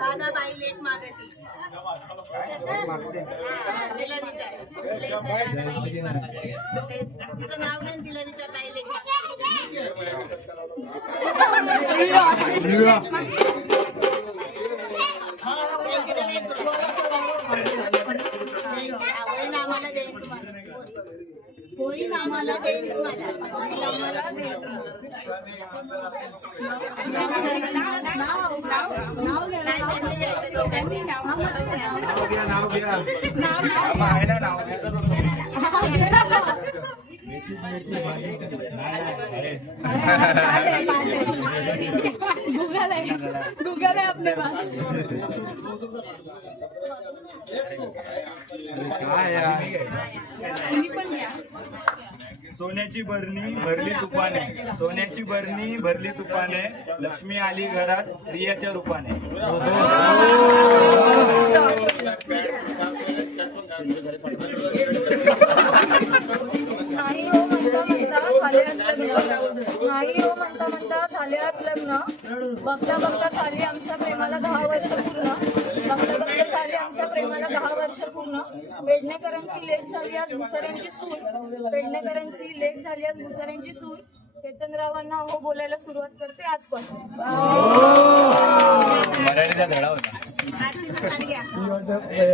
दादा बाई लेट मागती तिला विचार तुझं नाव घेऊन तिला विचार बाई लेट आम्हाला देईल तुम्हाला होईल आम्हाला देईल तुम्हाला गूगल है अपने पास। सोन्याची बरणी भरली तुपाने, सोन्याची बरणी भरली तुपाने, लक्ष्मी आली घरात रियाच्या रूपाने. नाही हो म्हणता म्हणता झाले आज लग्न, नाही हो म्हणता म्हणता झाले आज लग्न, बघता बघता झाली आमच्या प्रेमाला 10 वर्ष पूर्ण, बघता बघता झाली आमच्या प्रेमाला 10 वर्ष पूर्ण. पेडणेकरांची लेक झाली आज भुसाऱ्यांची सूर, पेडणेकरांची लेक झाली आज भुसाऱ्यांची सूर. चेतनरावांना हो बोलायला सुरुवात करते आजपासून. मराठीचा धडा होता.